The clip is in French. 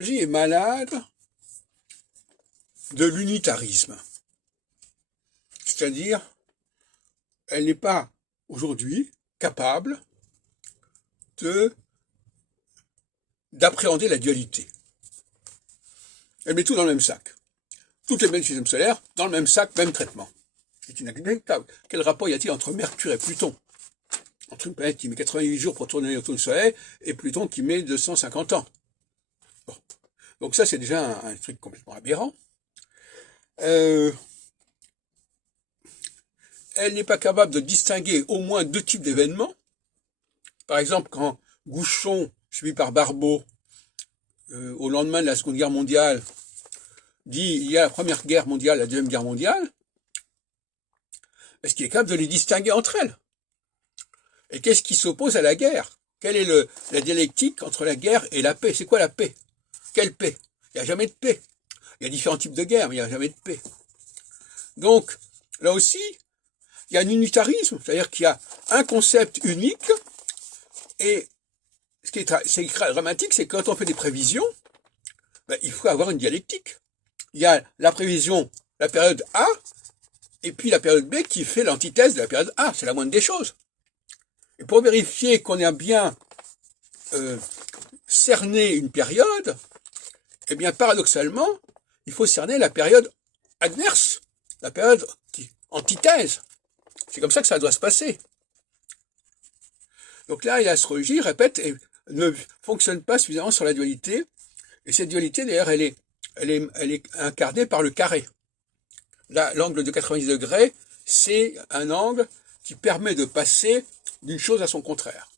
Est malade de l'unitarisme. C'est-à-dire, elle n'est pas aujourd'hui capable d'appréhender la dualité. Elle met tout dans le même sac. Toutes les bêtes du système solaire, dans le même sac, même traitement. C'est inacceptable. Quel rapport y a-t-il entre Mercure et Pluton? Entre une planète qui met 88 jours pour tourner autour du Soleil et Pluton qui met 250 ans. Bon. Donc ça, c'est déjà un truc complètement aberrant. Elle n'est pas capable de distinguer au moins deux types d'événements. Par exemple, quand Gouchon, suivi par Barbeau, au lendemain de la Seconde Guerre mondiale, dit il y a la Première Guerre mondiale, la Deuxième Guerre mondiale, est-ce qu'il est capable de les distinguer entre elles? Et qu'est-ce qui s'oppose à la guerre? Quelle est la dialectique entre la guerre et la paix? C'est quoi la paix? Quelle paix? Il n'y a jamais de paix. Il y a différents types de guerres, mais il n'y a jamais de paix. Donc, là aussi, il y a un unitarisme, c'est-à-dire qu'il y a un concept unique, et ce qui est dramatique, c'est que quand on fait des prévisions, ben, il faut avoir une dialectique. Il y a la prévision, la période A, et puis la période B qui fait l'antithèse de la période A, c'est la moindre des choses. Et pour vérifier qu'on a bien cerné une période, eh bien paradoxalement, il faut cerner la période adverse, la période antithèse. C'est comme ça que ça doit se passer. Donc là, l'astrologie, répète, ne fonctionne pas suffisamment sur la dualité. Et cette dualité, d'ailleurs, elle est incarnée par le carré. Là, l'angle de 90 degrés, c'est un angle qui permet de passer d'une chose à son contraire.